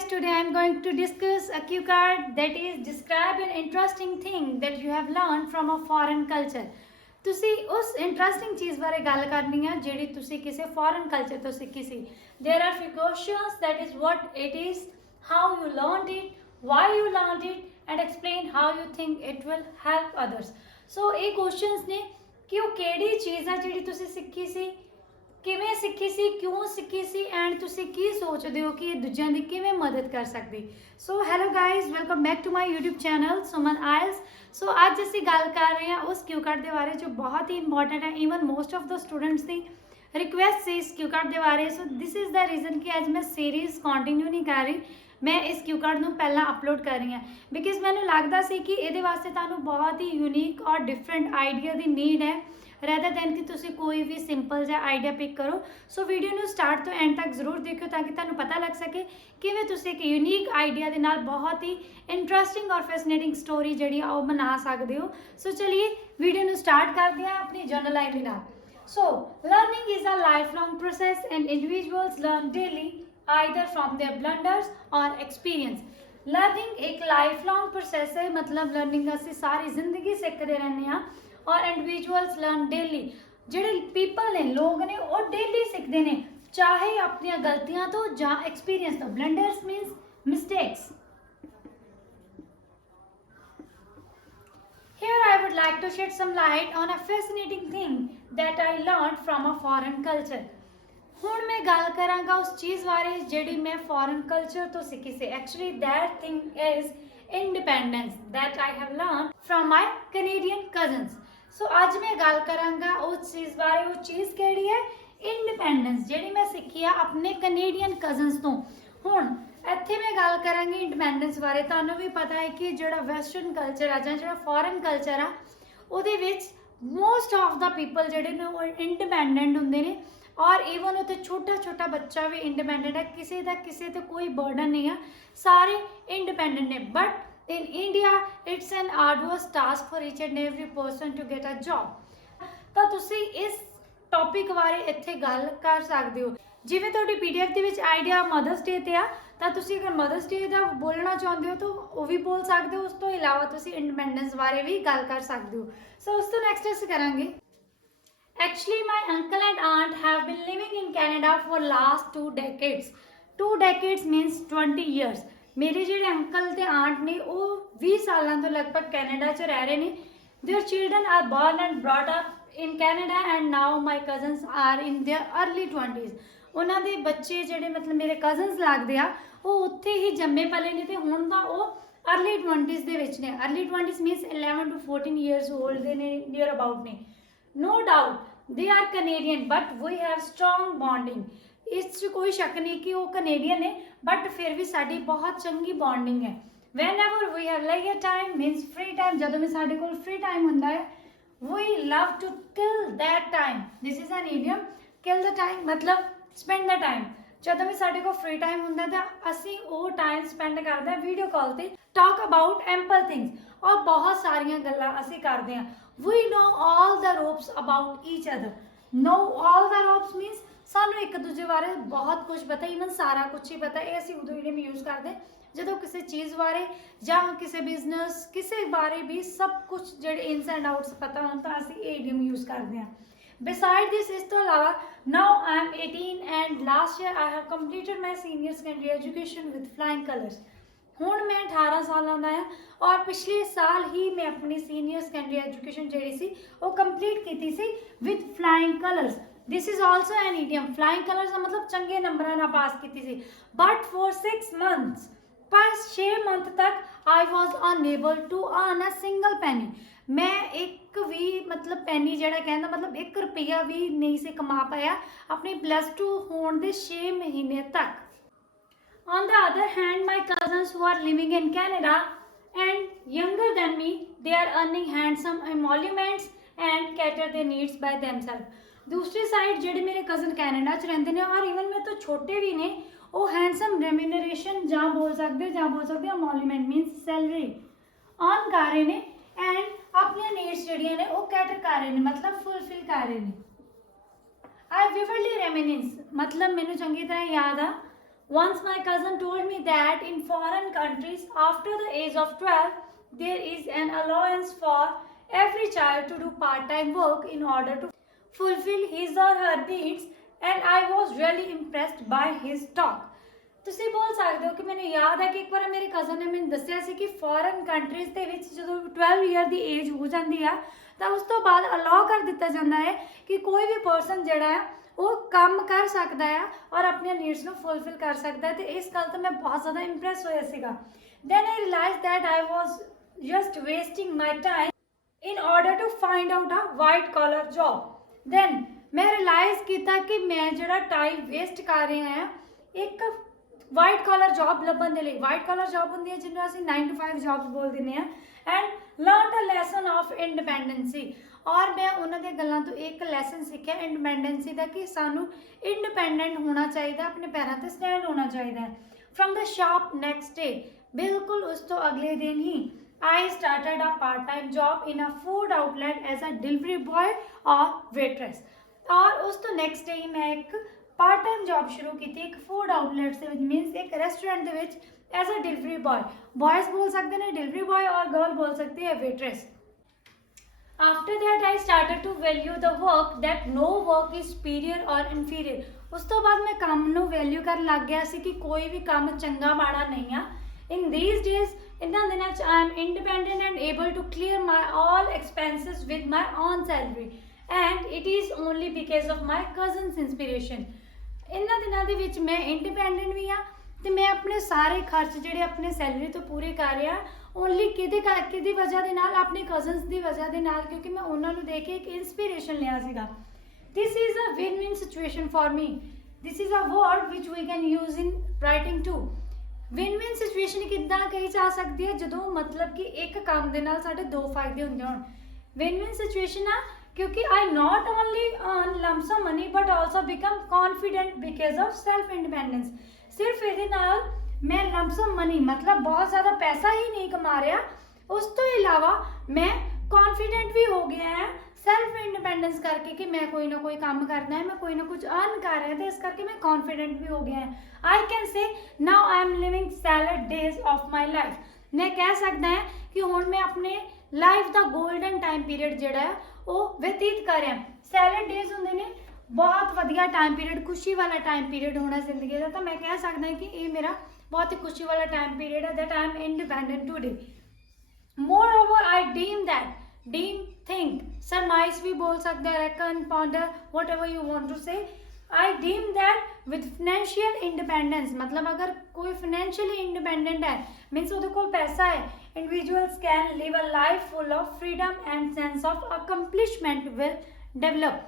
guys, today I am going to discuss a cue card that is describe an interesting thing that you have learned from a foreign culture. ਤੁਸੀਂ ਉਸ interesting ਚੀਜ਼ ਬਾਰੇ ਗੱਲ ਕਰਨੀ ਹੈ ਜਿਹੜੀ ਤੁਸੀਂ ਕਿਸੇ ਫੋਰਨ ਕਲਚਰ ਤੋਂ ਸਿੱਖੀ ਸੀ. There are few questions, that is what it is, how you learned it, why you learned it and explain how you think it will help others. So ਇਹ questions ਨੇ ਕਿ ਉਹ ਕਿਹੜੀ ਚੀਜ਼ ਹੈ ਜਿਹੜੀ ਤੁਸੀਂ ਸਿੱਖੀ ਸੀ, ਕਿਵੇਂ ਸਿੱਖੀ ਸੀ, ਕਿਉਂ ਸਿੱਖੀ ਸੀ ਐਂਡ ਤੁਸੀਂ ਕੀ ਸੋਚਦੇ ਹੋ ਕਿ ਇਹ ਦੂਜਿਆਂ ਦੀ ਕਿਵੇਂ ਮਦਦ ਕਰ ਸਕਦੀ. So hello guys, welcome back to my YouTube channel Suman IELTS. So ਅੱਜ ਅਸੀਂ ਗੱਲ ਕਰ ਰਹੇ ਹਾਂ ਉਸ ਕਿਊ ਕਾਰਡ ਦੇ ਬਾਰੇ ਜੋ ਬਹੁਤ ਹੀ ਇੰਪੋਰਟੈਂਟ ਹੈ. Even most of the students the request ਸੀ ਇਸ ਕਿਊ ਕਾਰਡ ਦੇ ਬਾਰੇ. ਸੋ ਦਿਸ ਇਜ਼ ਦ ਰੀਜ਼ਨ ਕਿ ਅੱਜ ਮੈਂ ਸੀਰੀਜ਼ ਕੰਟੀਨਿਊ ਨਹੀਂ ਕਰ ਰਹੀ, ਮੈਂ ਇਸ ਕਿਊ ਕਾਰਡ ਨੂੰ ਪਹਿਲਾਂ ਅਪਲੋਡ ਕਰ ਰਹੀ ਹਾਂ ਬਿਕਾਜ਼ ਮੈਨੂੰ ਲੱਗਦਾ ਸੀ ਕਿ ਇਹਦੇ ਵਾਸਤੇ ਤੁਹਾਨੂੰ ਬਹੁਤ ਹੀ ਯੂਨੀਕ ਔਰ ਡਿਫਰੈਂਟ ਆਈਡੀਆ ਦੀ ਨੀਡ ਹੈ ਰੈਦਰ ਦੈਨ ਕਿ ਤੁਸੀਂ ਕੋਈ ਵੀ ਸਿੰਪਲ ਜਿਹਾ ਆਈਡੀਆ ਪਿਕ ਕਰੋ. ਸੋ ਵੀਡੀਓ ਨੂੰ ਸਟਾਰਟ ਤੋਂ ਐਂਡ ਤੱਕ ਜ਼ਰੂਰ ਦੇਖਿਓ ਤਾਂ ਕਿ ਤੁਹਾਨੂੰ ਪਤਾ ਲੱਗ ਸਕੇ ਕਿਵੇਂ ਤੁਸੀਂ ਇੱਕ ਯੂਨੀਕ ਆਈਡੀਆ ਦੇ ਨਾਲ ਬਹੁਤ ਹੀ ਇੰਟਰਸਟਿੰਗ ਔਰ ਫੈਸੀਨੇਟਿੰਗ ਸਟੋਰੀ ਜਿਹੜੀ ਆ ਉਹ ਬਣਾ ਸਕਦੇ ਹੋ. ਸੋ ਚਲਿਏ ਵੀਡੀਓ ਨੂੰ ਸਟਾਰਟ ਕਰਦੇ ਹਾਂ ਆਪਣੀ ਜਰਨਲ ਲਾਈਨ ਦੇ ਨਾਲ. So learning is a lifelong process and individuals learn daily either from their blunders or experience. Learning एक लाइफ लॉन्ग प्रोसेस है, मतलब लर्निंग ਅਸੀਂ ਸਾਰੀ ਜ਼ਿੰਦਗੀ ਸਿੱਖਦੇ ਰਹਿੰਦੇ ਹਾਂ ਔਰ ਇੰਡੀਵਿਜੂਅਲਸ ਲਰਨ ਡੇਲੀ. ਜਿਹੜੇ ਪੀਪਲ ਨੇ, ਲੋਕ ਨੇ, ਉਹ ਡੇਲੀ ਸਿੱਖਦੇ ਨੇ ਚਾਹੇ ਆਪਣੀਆਂ ਗਲਤੀਆਂ ਤੋਂ ਜਾਂ ਐਕਸਪੀਰੀਅੰਸ ਤੋਂ. Blunders means mistakes. Here I would like to shed some light on a fascinating thing that I learned from a foreign culture. ਹੁਣ ਮੈਂ ਗੱਲ ਕਰਾਂਗਾ ਉਸ ਚੀਜ਼ ਬਾਰੇ ਜਿਹੜੀ ਮੈਂ ਫੋਰਨ ਕਲਚਰ ਤੋਂ ਸਿੱਖੀ ਸੀ. Actually that thing is independence that I have learn from my Canadian cousins. So ਅੱਜ ਮੈਂ ਗੱਲ ਕਰਾਂਗਾ ਉਸ ਚੀਜ਼ ਬਾਰੇ. ਉਹ ਚੀਜ਼ ਕਿਹੜੀ ਹੈ? ਇੰਡੀਪੈਂਡੈਂਸ, ਜਿਹੜੀ ਮੈਂ ਸਿੱਖੀ ਆ ਆਪਣੇ ਕੈਨੇਡੀਅਨ ਕਜ਼ਨਸ ਤੋਂ. ਹੁਣ ਇੱਥੇ ਮੈਂ ਗੱਲ ਕਰਾਂਗੀ ਇੰਡੀਪੈਂਡੈਂਸ ਬਾਰੇ. ਤੁਹਾਨੂੰ ਵੀ ਪਤਾ ਹੈ ਕਿ ਜਿਹੜਾ ਵੈਸਟਰਨ ਕਲਚਰ ਆ ਜਾਂ ਜਿਹੜਾ ਫੋਰਨ ਕਲਚਰ ਆ ਉਹਦੇ ਵਿੱਚ ਮੋਸਟ ਆਫ ਦਾ ਪੀਪਲ ਜਿਹੜੇ ਨੇ ਉਹ ਇੰਡੀਪੈਂਡੈਂਟ ਹੁੰਦੇ ਨੇ ਔਰ ਈਵਨ ਉੱਥੇ ਛੋਟਾ ਛੋਟਾ ਬੱਚਾ ਵੀ ਇੰਡੀਪੈਂਡੈਂਟ ਹੈ. ਕਿਸੇ ਦਾ ਕਿਸੇ 'ਤੇ ਕੋਈ ਬਰਡਨ ਨਹੀਂ ਆ, ਸਾਰੇ ਇੰਡੀਪੈਂਡੈਂਟ ਨੇ. But in India it's an arduous task for each and every person to get a job. ਤਾਂ ਤੁਸੀਂ ਇਸ ਟੌਪਿਕ ਬਾਰੇ ਇੱਥੇ ਗੱਲ ਕਰ ਸਕਦੇ ਹੋ. ਜਿਵੇਂ ਤੁਹਾਡੀ PDF ਦੇ ਵਿੱਚ ਆਈਡੀਆ ਮਦਰਸ ਡੇ 'ਤੇ ਆ ਤਾਂ ਤੁਸੀਂ ਅਗਰ ਮਦਰਸ ਡੇ ਦਾ ਬੋਲਣਾ ਚਾਹੁੰਦੇ ਹੋ ਤਾਂ ਉਹ ਵੀ ਬੋਲ ਸਕਦੇ ਹੋ. ਉਸ ਤੋਂ ਇਲਾਵਾ ਤੁਸੀਂ ਇੰਡੀਪੈਂਡੈਂਸ ਬਾਰੇ ਵੀ ਗੱਲ ਕਰ ਸਕਦੇ ਹੋ. ਸੋ ਉਸ ਤੋਂ ਨੈਕਸਟ ਅਸੀਂ ਕਰਾਂਗੇ. Actually, my uncle and aunt have been living in Canada for last 2 decades. 2 decades means 20 years. ਮੇਰੇ ਜਿਹੜੇ ਅੰਕਲ ਤੇ ਆਂਟ ਨੇ ਉਹ 20 ਸਾਲਾਂ ਤੋਂ ਲਗਭਗ ਕੈਨੇਡਾ 'ਚ ਰਹਿ ਰਹੇ ਨੇ. Their children are born and brought up in Canada and now my cousins are in their early 20s. ਉਹਨਾਂ ਦੇ ਬੱਚੇ ਜਿਹੜੇ ਮਤਲਬ ਮੇਰੇ ਕਜ਼ਨਸ ਲੱਗਦੇ ਆ ਉਹ ਉੱਥੇ ਹੀ ਜੰਮੇ ਪਲੇ ਨੇ ਤੇ ਹੁਣ ਤਾਂ ਉਹ early 20s ਦੇ ਵਿੱਚ ਨੇ. early 20s means 11 to 14 years old ਦੇ ਨੇ, near about ਨੇ. No doubt they are Canadian but we have strong bonding. ਇਸ 'ਚ ਕੋਈ ਸ਼ੱਕ ਨਹੀਂ ਕਿ ਉਹ ਕੈਨੇਡੀਅਨ ਨੇ ਬਟ ਫਿਰ ਵੀ ਸਾਡੀ ਬਹੁਤ ਚੰਗੀ ਬੌਂਡਿੰਗ ਹੈ. whenever we have leisure time means free time, ਜਦੋਂ ਵੀ ਸਾਡੇ ਕੋਲ ਫ੍ਰੀ ਟਾਈਮ ਹੁੰਦਾ ਹੈ we love to kill that time. this is an idiom, kill the time ਮਤਲਬ spend the time. ਜਦੋਂ ਵੀ ਸਾਡੇ ਕੋਲ ਫ੍ਰੀ ਟਾਈਮ ਹੁੰਦਾ ਤਾਂ ਅਸੀਂ ਉਹ ਟਾਈਮ ਸਪੈਂਡ ਕਰਦੇ ਹਾਂ ਵੀਡੀਓ ਕਾਲ ਤੇ, ਟਾਕ ਅਬਾਊਟ ਐਂਪਲ ਥਿੰਗਸ, ਔਰ ਬਹੁਤ ਸਾਰੀਆਂ ਗੱਲਾਂ ਅਸੀਂ ਕਰਦੇ ਹਾਂ. We know all the ropes about each other. Know all the ropes means ਸਾਨੂੰ ਇੱਕ ਦੂਜੇ ਬਾਰੇ ਬਹੁਤ ਕੁਝ ਪਤਾ, ਈਵਨ ਸਾਰਾ ਕੁਝ ਹੀ ਪਤਾ. ਇਹ ਅਸੀਂ ਉਦੋਂ ਇਡੀਅਮ ਯੂਜ਼ ਕਰਦੇ ਜਦੋਂ ਕਿਸੇ ਚੀਜ਼ ਬਾਰੇ ਜਾਂ ਕਿਸੇ ਬਿਜ਼ਨਸ ਕਿਸੇ ਬਾਰੇ ਵੀ ਸਭ ਕੁਝ ਜਿਹੜੇ ਇਨਸ ਐਂਡ ਆਊਟਸ ਪਤਾ ਹੋਣ ਤਾਂ ਅਸੀਂ ਇਹ ਇਡੀਅਮ ਯੂਜ਼ ਕਰਦੇ ਹਾਂ. Beside this, ਇਸ ਤੋਂ ਇਲਾਵਾ now I am 18 and last year I have completed my senior secondary education with flying colors. ਹੁਣ ਮੈਂ 18 ਸਾਲਾਂ ਦਾ ਹਾਂ ਔਰ ਪਿਛਲੇ ਸਾਲ ਹੀ ਮੈਂ ਆਪਣੀ ਸੀਨੀਅਰ ਸੈਕੰਡਰੀ ਐਜੂਕੇਸ਼ਨ ਜਿਹੜੀ ਸੀ ਉਹ ਕੰਪਲੀਟ ਕੀਤੀ ਸੀ with flying colours. This is also an idiom. Flying colours ਦਾ ਮਤਲਬ ਚੰਗੇ ਨੰਬਰਾਂ ਨਾਲ ਪਾਸ ਕੀਤੀ ਸੀ. ਬਟ ਫॉर 6 months, ਪਰ 6 ਮੰਥ ਤੱਕ I was unable to earn a single penny. ਮੈਂ ਇੱਕ ਵੀ ਮਤਲਬ ਪੈਨੀ ਜਿਹੜਾ ਕਹਿੰਦਾ ਮਤਲਬ 1 ਰੁਪਈਆ ਵੀ ਨਹੀਂ ਸੀ ਕਮਾ ਪਾਇਆ ਆਪਣੀ +2 ਹੋਣ ਦੇ 6 ਮਹੀਨੇ ਤੱਕ. On the other hand, my cousins who are living in Canada and younger than me, they are earning handsome emoluments and cater their needs by themselves. दूसरी साइड ਜਿਹੜੇ ਮੇਰੇ ਕਜ਼ਨ ਕੈਨੇਡਾ 'ਚ ਰਹਿੰਦੇ ਨੇ ਔਰ ਈਵਨ ਮੇਰੇ ਤੋਂ ਛੋਟੇ ਵੀ ਨੇ, ਉਹ ਹੈਂਡਸਮ ਰੈਮਿਨਰੇਸ਼ਨ ਜਾਂ ਬੋਲ ਸਕਦੇ emolument means ਸੈਲਰੀ ਅਰਨ ਕਰ ਰਹੇ ਨੇ ਐਂਡ ਆਪਣੀਆਂ ਨੀਡਸ ਜਿਹੜੀਆਂ ਨੇ ਉਹ ਕੈਟਰ ਕਰ ਰਹੇ ਨੇ, ਮਤਲਬ ਫੁਲਫਿਲ ਕਰ ਰਹੇ ਨੇ. I vividly reminisce, ਮਤਲਬ ਮੈਨੂੰ ਚੰਗੀ ਤਰ੍ਹਾਂ ਯਾਦ ਆ Once my cousin told me that in foreign countries, after the age of 12, there is an allowance for every child to do part-time work in order to fulfill his or her needs, and I was really impressed by his talk. ਤੁਸੀਂ ਬੋਲ ਸਕਦੇ ਹੋ ਕਿ ਮੈਨੂੰ ਯਾਦ ਹੈ ਕਿ ਇੱਕ ਵਾਰ ਮੇਰੇ ਕਜ਼ਨ ਨੇ ਮੈਨੂੰ ਦੱਸਿਆ ਸੀ ਕਿ ਫੋਰਨ ਕੰਟਰੀਜ਼ ਦੇ ਵਿੱਚ ਜਦੋਂ 12 ਈਅਰ ਦੀ ਏਜ ਹੋ ਜਾਂਦੀ ਆ ਤਾਂ ਉਸ ਤੋਂ ਬਾਅਦ ਅਲਾਉ ਕਰ ਦਿੱਤਾ ਜਾਂਦਾ ਹੈ ਕਿ ਕੋਈ ਵੀ ਪਰਸਨ ਜਿਹੜਾ ਹੈ ਉਹ ਕੰਮ ਕਰ ਸਕਦਾ ਆ ਔਰ ਆਪਣੀਆਂ ਨੀਡਸ ਨੂੰ ਫੁੱਲਫਿਲ ਕਰ ਸਕਦਾ ਹੈ। ਤੇ ਇਸ ਗੱਲ ਤੋਂ ਮੈਂ ਬਹੁਤ ਜ਼ਿਆਦਾ ਇੰਪ੍ਰੈਸ ਹੋਇਆ ਸੀਗਾ। Then I realise that I was just wasting my time in order to find out a white collar job. Then मैं realize ਕੀਤਾ ਕਿ ਮੈਂ ਜਿਹੜਾ ਟਾਈਮ ਵੇਸਟ ਕਰ ਰਿਹਾ ਹਾਂ ਇੱਕ ਵਾਈਟ ਕਾਲਰ ਜੌਬ ਲੱਭਣ ਦੇ ਲਈ। ਵਾਈਟ ਕਾਲਰ ਜੌਬ ਹੁੰਦੀ ਹੈ ਜਿਹਨੂੰ ਅਸੀਂ 9 to 5 ਜੌਬਸ ਬੋਲ ਦਿੰਦੇ ਹਾਂ। And learn a lesson of independency, ਔਰ ਮੈਂ ਉਹਨਾਂ ਦੀਆਂ ਗੱਲਾਂ ਤੋਂ ਇੱਕ ਲੈਸਨ ਸਿੱਖਿਆ ਇੰਡੀਪੈਂਡੈਂਸੀ ਦਾ ਕਿ ਸਾਨੂੰ ਇੰਡੀਪੈਂਡੈਂਟ ਹੋਣਾ ਚਾਹੀਦਾ, ਆਪਣੇ ਪੈਰਾਂ 'ਤੇ ਸਟੈਂਡ ਹੋਣਾ ਚਾਹੀਦਾ ਹੈ। From the shop next day, ਬਿਲਕੁਲ ਉਸ ਤੋਂ ਅਗਲੇ ਦਿਨ ਹੀ I started a part-time job in a food outlet as a delivery boy or waitress. और उस तो नेक्स्ट डे मैं एक पार्ट टाइम जॉब शुरू की थी एक फूड आउटलेट से, मीनस एक रेस्टोरेंट ਦੇ ਵਿੱਚ as a delivery boy. Boys बोल सकते हैं डिलीवरी बॉय और गर्ल बोल सकती है waitress. After that I started to value the work, that no work is superior or inferior. ਉਸ ਤੋਂ ਬਾਅਦ ਮੈਂ ਕੰਮ ਨੂੰ ਵੈਲਿਊ ਕਰਨ ਲੱਗ ਗਿਆ ਸੀ ਕਿ ਕੋਈ ਵੀ ਕੰਮ ਚੰਗਾ ਮਾੜਾ ਨਹੀਂ ਆ। In these days, ਇਹਨਾਂ ਦਿਨਾਂ 'ਚ I am independent and able to clear my all expenses with my own salary, and it is only because of my cousin's inspiration. ਇਹਨਾਂ ਦਿਨਾਂ ਦੇ ਵਿੱਚ ਮੈਂ ਇੰਡੀਪੈਂਡੈਂਟ ਵੀ ਆ ਤੇ ਮੈਂ ਆਪਣੇ ਸਾਰੇ ਖਰਚ ਜਿਹੜੇ ਆਪਣੇ ਸੈਲਰੀ ਤੋਂ ਪੂਰੇ ਕਰ ਰਿਹਾ ਓਨਲੀ ਕਿਹਦੀ ਵਜ੍ਹਾ ਦੇ ਨਾਲ, ਆਪਣੇ ਕਜ਼ਨਸ ਦੀ ਵਜ੍ਹਾ ਦੇ ਨਾਲ, ਕਿਉਂਕਿ ਮੈਂ ਉਹਨਾਂ ਨੂੰ ਦੇਖ ਕੇ ਇੱਕ ਇਨਸਪੀਰੇਸ਼ਨ ਲਿਆ ਸੀਗਾ। This is a win-win situation for me. This is a word which we can use in writing too. Win-win situation ਕਿੱਦਾਂ ਕਹੀ ਜਾ ਸਕਦੀ ਹੈ ਜਦੋਂ ਮਤਲਬ ਕਿ ਇੱਕ ਕੰਮ ਦੇ ਨਾਲ ਸਾਡੇ ਦੋ ਫਾਇਦੇ ਹੁੰਦੇ ਹੋਣ। ਵਿਨ-ਵਿਨ ਸਿਚੁਏਸ਼ਨ ਆ ਕਿਉਂਕਿ I not only earn lump sum money but also become confident because of self independence. ਸਿਰਫ ਇਹਦੇ ਨਾਲ ਮੈਂ ਲੰਪ ਸਮ ਮਨੀ ਮਤਲਬ ਬਹੁਤ ਜ਼ਿਆਦਾ ਪੈਸਾ ਹੀ ਨਹੀਂ ਕਮਾ ਰਿਹਾ, ਉਸ ਤੋਂ ਇਲਾਵਾ ਮੈਂ ਕੌਨਫੀਡੈਂਟ ਵੀ ਹੋ ਗਿਆ ਹੈ ਸੈਲਫ ਇੰਡੀਪੈਂਡੈਂਸ ਕਰਕੇ ਕਿ ਮੈਂ ਕੋਈ ਨਾ ਕੋਈ ਕੰਮ ਕਰਨਾ ਹੈ, ਮੈਂ ਕੋਈ ਨਾ ਕੁਝ ਅਰਨ ਕਰ ਰਿਹਾ ਤੇ ਇਸ ਕਰਕੇ ਮੈਂ ਕੌਨਫੀਡੈਂਟ ਵੀ ਹੋ ਗਿਆ ਹੈ। I can say now I am living salad days of my life. ਮੈਂ ਕਹਿ ਸਕਦਾ ਹੈ ਕਿ ਹੁਣ ਮੈਂ ਆਪਣੇ ਲਾਈਫ ਦਾ ਗੋਲਡਨ ਟਾਈਮ ਪੀਰੀਅਡ ਜਿਹੜਾ ਹੈ ਉਹ ਬਤੀਤ ਕਰ ਰਿਹਾ। ਸੈਲਡ ਡੇਜ਼ ਹੁੰਦੇ ਨੇ ਬਹੁਤ ਵਧੀਆ ਟਾਈਮ ਪੀਰੀਅਡ, ਖੁਸ਼ੀ ਵਾਲਾ ਟਾਈਮ ਪੀਰੀਅਡ ਹੋਣਾ ਜ਼ਿੰਦਗੀ ਦਾ, ਤਾਂ ਮੈਂ ਕਹਿ ਸਕਦਾ ਕਿ ਇਹ ਮੇਰਾ ਬਹੁਤ ਹੀ ਖੁਸ਼ੀ ਵਾਲਾ ਟਾਈਮ ਪੀਰੀਅਡ ਹੈ that I am independent today. Moreover, I deem that, think, surmise भी बोल सकते हैं, reckon, ponder, whatever you want to say. I deem that with financial independence, मतलब अगर कोई financially independent है, means ਉਹਦੇ ਕੋਲ ਪੈਸਾ ਹੈ, individuals can live a life full of freedom and sense of accomplishment will develop.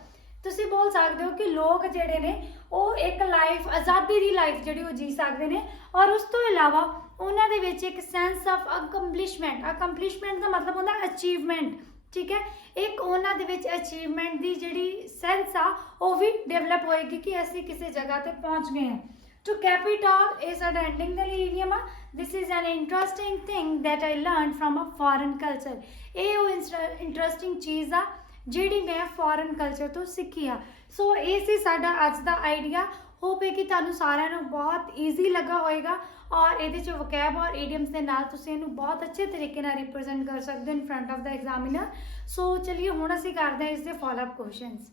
ਤੁਸੀਂ ਬੋਲ ਸਕਦੇ ਹੋ ਕਿ ਲੋਕ ਜਿਹੜੇ ਨੇ ਉਹ ਇੱਕ ਲਾਈਫ, ਆਜ਼ਾਦੀ ਦੀ ਲਾਈਫ ਜਿਹੜੀ ਉਹ ਜੀ ਸਕਦੇ ਨੇ, ਔਰ ਉਸ ਤੋਂ ਇਲਾਵਾ ਉਹਨਾਂ ਦੇ ਵਿੱਚ ਇੱਕ ਸੈਂਸ ਆਫ ਅਕੰਪਲਿਸ਼ਮੈਂਟ ਦਾ ਮਤਲਬ ਹੁੰਦਾ ਅਚੀਵਮੈਂਟ, ਠੀਕ ਹੈ। ਇੱਕ ਉਹਨਾਂ ਦੇ ਵਿੱਚ ਅਚੀਵਮੈਂਟ ਦੀ ਜਿਹੜੀ ਸੈਂਸ ਆ ਉਹ ਵੀ ਡਿਵੈਲਪ ਹੋਏਗੀ ਕਿ ਅਸੀਂ ਕਿਸੇ ਜਗ੍ਹਾ ਤੇ ਪਹੁੰਚ ਗਏ ਹਾਂ। ਟੂ ਕੈਪ ਇਟ ਆਲ, ਇਹ ਸਾਡਾ ਐਂਡਿੰਗ ਦੇ ਲਈ ਈਡੀਅਮ ਆ। This is an interesting thing that I learn from a foreign culture. ਇਹ ਉਹ ਇੰਟਰਸਟਿੰਗ ਚੀਜ਼ ਆ ਜਿਹੜੀ ਮੈਂ ਫੋਰਨ ਕਲਚਰ ਤੋਂ ਸਿੱਖੀ ਆ। ਸੋ ਇਹ ਸੀ ਸਾਡਾ ਅੱਜ ਦਾ ਆਈਡੀਆ। ਹੋਪ ਹੈ ਕਿ ਤੁਹਾਨੂੰ ਸਾਰਿਆਂ ਨੂੰ ਬਹੁਤ ਈਜ਼ੀ ਲੱਗਾ ਹੋਏਗਾ ਔਰ ਇਹਦੇ 'ਚ ਵੋਕੈਬ ਔਰ ਈਡੀਅਮਸ ਦੇ ਨਾਲ ਤੁਸੀਂ ਇਹਨੂੰ ਬਹੁਤ ਅੱਛੇ ਤਰੀਕੇ ਨਾਲ ਰਿਪਰੈਜ਼ੈਂਟ ਕਰ ਸਕਦੇ ਹੋ in front of the examiner. So ਚਲਿਏ ਹੁਣ ਅਸੀਂ ਕਰਦੇ ਹਾਂ ਇਸ ਦੇ follow up questions.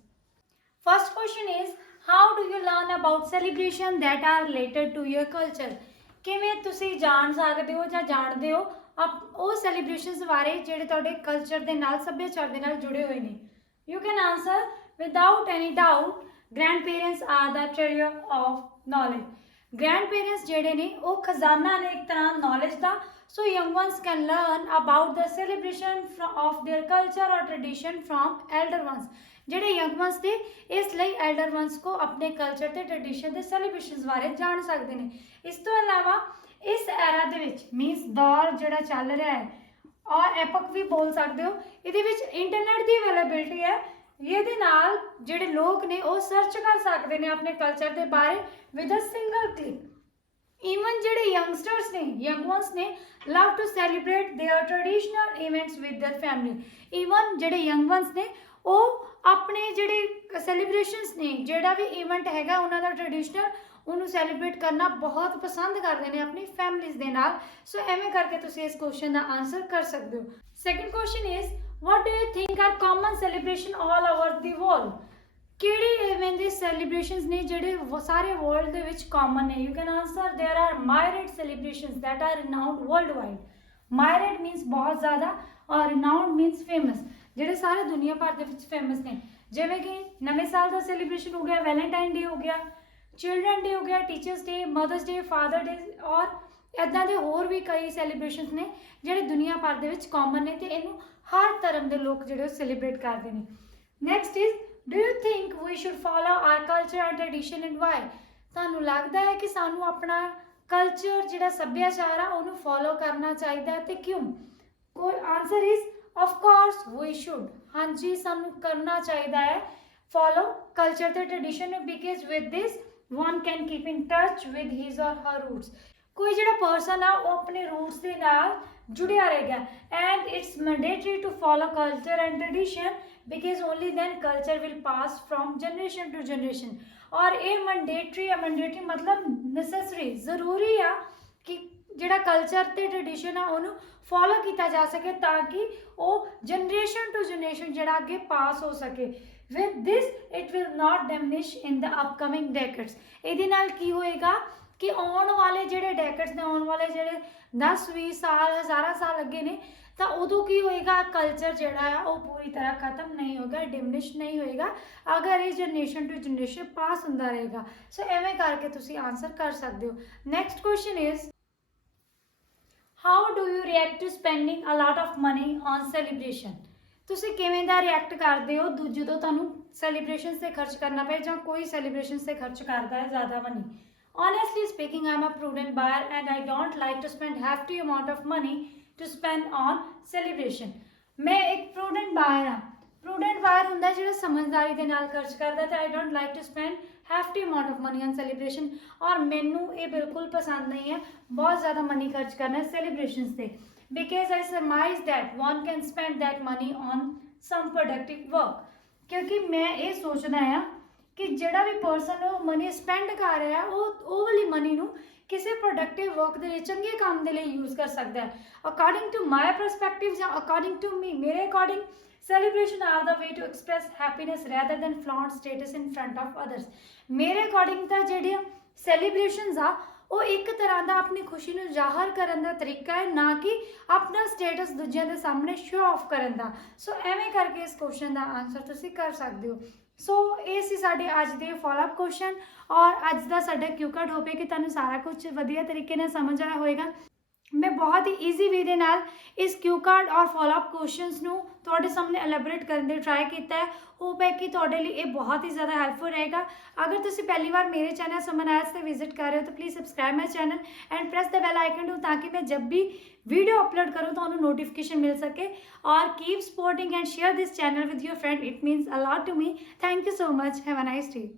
First question is how do you learn about celebration that are related to your culture. ਕਿਵੇਂ ਤੁਸੀਂ ਜਾਣ ਸਕਦੇ ਹੋ ਜਾਂ ਜਾਣਦੇ ਹੋ ਉਹ ਸੈਲੀਬ੍ਰੇਸ਼ਨਸ ਬਾਰੇ ਜਿਹੜੇ ਤੁਹਾਡੇ ਕਲਚਰ ਦੇ ਨਾਲ, ਸੱਭਿਆਚਾਰ ਦੇ ਨਾਲ ਜੁੜੇ ਹੋਏ ਨੇ। You can answer without any doubt, grandparents are the treasure of knowledge. grandparents ਜਿਹੜੇ ਨੇ ਉਹ ਖਜ਼ਾਨਾ ਨੇ ਇੱਕ ਤਰ੍ਹਾਂ knowledge the. so young ones can learn about the celebration of their culture or tradition from elder ones. ਜਿਹੜੇ young ones ਨੇ ਇਸ ਲਈ elder ones ਕੋ ਆਪਣੇ culture ਤੇ tradition ਦੇ celebrations ਬਾਰੇ ਜਾਣ ਸਕਦੇ ਨੇ। ਇਸ ਤੋਂ ਇਲਾਵਾ ਇਸ ਐਰਾ ਦੇ ਵਿੱਚ ਮੀਨਸ ਦੌਰ ਜਿਹੜਾ ਚੱਲ ਰਿਹਾ ਹੈ ਔਰ ਐਪਕ ਵੀ ਬੋਲ ਸਕਦੇ ਹੋ, ਇਹਦੇ ਵਿੱਚ ਇੰਟਰਨੈਟ ਦੀ ਅਵੇਲੇਬਿਲਿਟੀ ਹੈ। ਇਹਦੇ ਨਾਲ ਜਿਹੜੇ ਲੋਕ ਨੇ ਉਹ ਸਰਚ ਕਰ ਸਕਦੇ ਨੇ ਆਪਣੇ ਕਲਚਰ ਦੇ ਬਾਰੇ with a single click. Even ਜਿਹੜੇ ਯੰਗਸਟਰਸ ਨੇ, ਯੰਗ ਵਨਸ ਨੇ, love to celebrate their traditional events with their family. Even ਜਿਹੜੇ ਯੰਗ ਵਨਸ ਨੇ ਉਹ ਆਪਣੇ ਜਿਹੜੇ ਸੈਲੀਬ੍ਰੇਸ਼ਨਸ ਨੇ, ਜਿਹੜਾ ਵੀ ਇਵੈਂਟ ਹੈਗਾ ਉਹਨਾਂ ਦਾ ਟ੍ਰੈਡੀਸ਼ਨਲ, ਉਹਨੂੰ ਸੈਲੀਬ੍ਰੇਟ ਕਰਨਾ ਬਹੁਤ ਪਸੰਦ ਕਰਦੇ ਨੇ ਆਪਣੀ ਫੈਮਿਲੀਜ਼ ਦੇ ਨਾਲ। ਸੋ ਐਵੇਂ ਕਰਕੇ ਤੁਸੀਂ ਇਸ ਕੁਐਸਚਨ ਦਾ ਆਨਸਰ ਕਰ ਸਕਦੇ ਹੋ। Second question is what do you think are common celebration all over the world? ਕਿਹੜੀ ਇਵੇਂ ਦੇ ਸੈਲੀਬ੍ਰੇਸ਼ਨਸ ਨੇ ਜਿਹੜੇ ਸਾਰੇ ਵਰਲਡ ਦੇ ਵਿੱਚ ਕਾਮਨ ਨੇ? You can answer there are myriad celebrations that are renowned worldwide. myriad means ਬਹੁਤ ਜ਼ਿਆਦਾ ਔਰ renowned means famous, ਜਿਹੜੇ ਸਾਰੇ ਦੁਨੀਆ ਭਰ ਦੇ ਵਿੱਚ ਫੇਮਸ ਨੇ। ਜਿਵੇਂ ਕਿ ਨਵੇਂ ਸਾਲ ਦਾ ਸੈਲੀਬ੍ਰੇਸ਼ਨ ਹੋ ਗਿਆ, ਵੈਲੈਂਟਾਈਨ ਡੇ ਹੋ ਗਿਆ, ਚਿਲਡਰਨ ਡੇ ਹੋ ਗਿਆ, ਟੀਚਰਸ ਡੇ, ਮਦਰਸ ਡੇ, ਫਾਦਰ ਡੇ ਔਰ ਇੱਦਾਂ ਦੇ ਹੋਰ ਵੀ ਕਈ ਸੈਲੀਬ੍ਰੇਸ਼ਨਸ ਨੇ ਜਿਹੜੇ ਦੁਨੀਆ ਭਰ ਦੇ ਵਿੱਚ ਕਾਮਨ ਨੇ ਤੇ ਇਹਨੂੰ ਹਰ ਧਰਮ ਦੇ ਲੋਕ ਜਿਹੜੇ ਸੈਲੀਬ੍ਰੇਟ ਕਰਦੇ ਨੇ। Next is do you think we should follow our culture and tradition and why? ਤੁਹਾਨੂੰ ਲੱਗਦਾ ਹੈ ਕਿ ਸਾਨੂੰ ਆਪਣਾ ਕਲਚਰ ਜਿਹੜਾ ਸੱਭਿਆਚਾਰ ਆ ਉਹਨੂੰ ਫੋਲੋ ਕਰਨਾ ਚਾਹੀਦਾ ਹੈ ਤੇ ਕਿਉਂ? ਕੋਈ answer is of course we should. ਹਾਂਜੀ, ਸਾਨੂੰ ਕਰਨਾ ਚਾਹੀਦਾ ਹੈ ਫੋਲੋ ਕਲਚਰ ਤੇ ਟ੍ਰੈਡੀਸ਼ਨ ਨੂੰ, because with this one can keep in touch with his or her roots. ਕੋਈ ਜਿਹੜਾ ਪਰਸਨ ਆ ਉਹ ਆਪਣੇ ਰੂਟਸ ਦੇ ਨਾਲ ਜੁੜਿਆ ਰਹੇਗਾ and it's mandatory to follow culture and tradition because only then culture will pass from generation to generation. ਔਰ ਇਹ mandatory ਆ, mandatory ਮਤਲਬ necessary, ਜ਼ਰੂਰੀ ਆ ਕਿ ਜਿਹੜਾ ਕਲਚਰ ਤੇ ਟ੍ਰੈਡੀਸ਼ਨ ਆ ਉਹਨੂੰ ਫੋਲੋ ਕੀਤਾ ਜਾ ਸਕੇ ਤਾਂ ਕਿ ਉਹ ਜਨਰੇਸ਼ਨ ਟੂ ਜਨਰੇਸ਼ਨ ਜਿਹੜਾ ਅੱਗੇ ਪਾਸ ਹੋ ਸਕੇ। With this it will not diminish in the upcoming decades. ਇਹਦੇ ਨਾਲ ਕੀ ਹੋਏਗਾ ਕਿ ਆਉਣ ਵਾਲੇ ਜਿਹੜੇ ਡੈਕੇਡਸ ਨੇ, ਆਉਣ ਵਾਲੇ ਜਿਹੜੇ 10-20 ਸਾਲ, ਹਜ਼ਾਰਾਂ ਸਾਲ ਅੱਗੇ ਨੇ, ਤਾਂ ਉਦੋਂ ਕੀ ਹੋਏਗਾ, ਕਲਚਰ ਜਿਹੜਾ ਆ ਉਹ ਪੂਰੀ ਤਰ੍ਹਾਂ ਖਤਮ ਨਹੀਂ ਹੋਏਗਾ, ਡਿਮਿਨਿਸ਼ ਨਹੀਂ ਹੋਏਗਾ ਅਗਰ ਇਹ ਜਨਰੇਸ਼ਨ ਟੂ ਜਨਰੇਸ਼ਨ ਪਾਸ ਹੁੰਦਾ ਰਹੇਗਾ। ਸੋ ਐਵੇਂ ਕਰਕੇ ਤੁਸੀਂ ਆਨਸਰ ਕਰ ਸਕਦੇ ਹੋ। Next question is how do you react to spending a lot of money on celebration? ਤੁਸੀਂ ਕਿਵੇਂ ਦਾ ਰਿਐਕਟ ਕਰਦੇ ਹੋ ਜਦੋਂ ਤੁਹਾਨੂੰ ਸੈਲੀਬ੍ਰੇਸ਼ਨਸ 'ਤੇ ਖਰਚ ਕਰਨਾ ਪਏ ਜਾਂ ਕੋਈ ਸੈਲੀਬ੍ਰੇਸ਼ਨਸ 'ਤੇ ਖਰਚ ਕਰਦਾ ਹੈ ਜ਼ਿਆਦਾ money? Honestly speaking, I am a prudent buyer and I don't like to spend hefty amount of money to spend on celebration. ਮੈਂ ਇੱਕ prudent buyer ਹਾਂ। prudent buyer ਹੁੰਦਾ ਜਿਹੜਾ ਸਮਝਦਾਰੀ ਦੇ ਨਾਲ ਖਰਚ ਕਰਦਾ ਤੇ I don't like to spend hefty amount of money on celebration। ਔਰ ਮੈਨੂੰ ਇਹ ਬਿਲਕੁਲ ਪਸੰਦ ਨਹੀਂ ਹੈ ਬਹੁਤ ਜ਼ਿਆਦਾ ਮਨੀ ਖਰਚ ਕਰਨਾ celebrations 'ਤੇ, because I surmise that one can spend that money on some productive work। ਕਿਉਂਕਿ ਮੈਂ ਇਹ ਸੋਚਦਾ ਹਾਂ ਕਿ ਜਿਹੜਾ ਵੀ ਪਰਸਨ ਉਹ ਮਨੀ ਸਪੈਂਡ ਕਰ ਰਿਹਾ ਉਹ ਵਾਲੀ ਮਨੀ ਨੂੰ ਕਿਸੇ ਪ੍ਰੋਡਕਟਿਵ ਵਰਕ ਦੇ ਲਈ, ਚੰਗੇ ਕੰਮ ਦੇ ਲਈ ਯੂਜ਼ ਕਰ ਸਕਦਾ ਹੈ। ਅਕੋਰਡਿੰਗ ਟੂ ਮਾਈ ਪਰਸਪੈਕਟਿਵ ਜਾਂ ਅਕੋਰਡਿੰਗ ਟੂ ਮੀ, ਮੇਰੇ according celebration are the way to express happiness rather than flaunt status in front of others। ਮੇਰੇ ਅਕੋਰਡਿੰਗ ਤਾਂ ਜਿਹੜੀਆਂ ਸੈਲੀਬ੍ਰੇਸ਼ਨਸ ਆ ਉਹ ਇੱਕ ਤਰ੍ਹਾਂ ਦਾ ਆਪਣੀ ਖੁਸ਼ੀ ਨੂੰ ਜ਼ਾਹਰ ਕਰਨ ਦਾ ਤਰੀਕਾ ਹੈ, ਨਾ ਕਿ ਆਪਣਾ ਸਟੇਟਸ ਦੂਜਿਆਂ ਦੇ ਸਾਹਮਣੇ ਸ਼ੋ ਆਫ ਕਰਨ ਦਾ। ਸੋ ਐਵੇਂ ਕਰਕੇ ਇਸ ਕੁਐਸਚਨ ਦਾ ਆਨਸਰ ਤੁਸੀਂ ਕਰ ਸਕਦੇ ਹੋ। ਸੋ ਇਹ ਸੀ ਸਾਡੇ ਅੱਜ ਦੇ ਫੋਲੋਅਪ ਕੁਐਸਚਨ ਔਰ ਅੱਜ ਦਾ ਸਾਡਾ ਕਿਊ ਕਾਰਡ। ਹੋਪੇ ਕਿ ਤੁਹਾਨੂੰ ਸਾਰਾ ਕੁਝ ਵਧੀਆ ਤਰੀਕੇ ਨਾਲ ਸਮਝ ਆਇਆ ਹੋਵੇਗਾ। ਮੈਂ ਬਹੁਤ ਹੀ ਈਜ਼ੀ ਵੇ ਦੇ ਨਾਲ ਇਸ ਕਿਊ ਕਾਰਡ ਔਰ ਫੋਲੋਅਪ ਕੁਐਸਚਨਸ ਨੂੰ ਤੁਹਾਡੇ ਸਾਹਮਣੇ ਐਲੈਬੋਰੇਟ ਕਰਨ ਦੀ ਟਰਾਈ ਕੀਤਾ ਹੈ। ਹੋਪ ਹੈ ਕਿ ਤੁਹਾਡੇ ਲਈ ਇਹ ਬਹੁਤ ਹੀ ਜ਼ਿਆਦਾ ਹੈਲਪਫੁਲ ਰਹੇਗਾ। ਅਗਰ ਤੁਸੀਂ ਪਹਿਲੀ ਵਾਰ ਮੇਰੇ ਚੈਨਲ ਸਮਨ ਆਇਲਸ ਤੇ ਵਿਜ਼ਿਟ ਕਰ ਰਹੇ ਹੋ ਤਾਂ please subscribe my channel and press the bell icon too, ਤਾਂ ਕਿ ਮੈਂ ਜब भी वीडियो अपलोड करूँ तो उन्हें नोटिफिकेशन मिल सके। और keep supporting and share this channel with your friend, it means a lot to me. Thank you so much, have a nice day.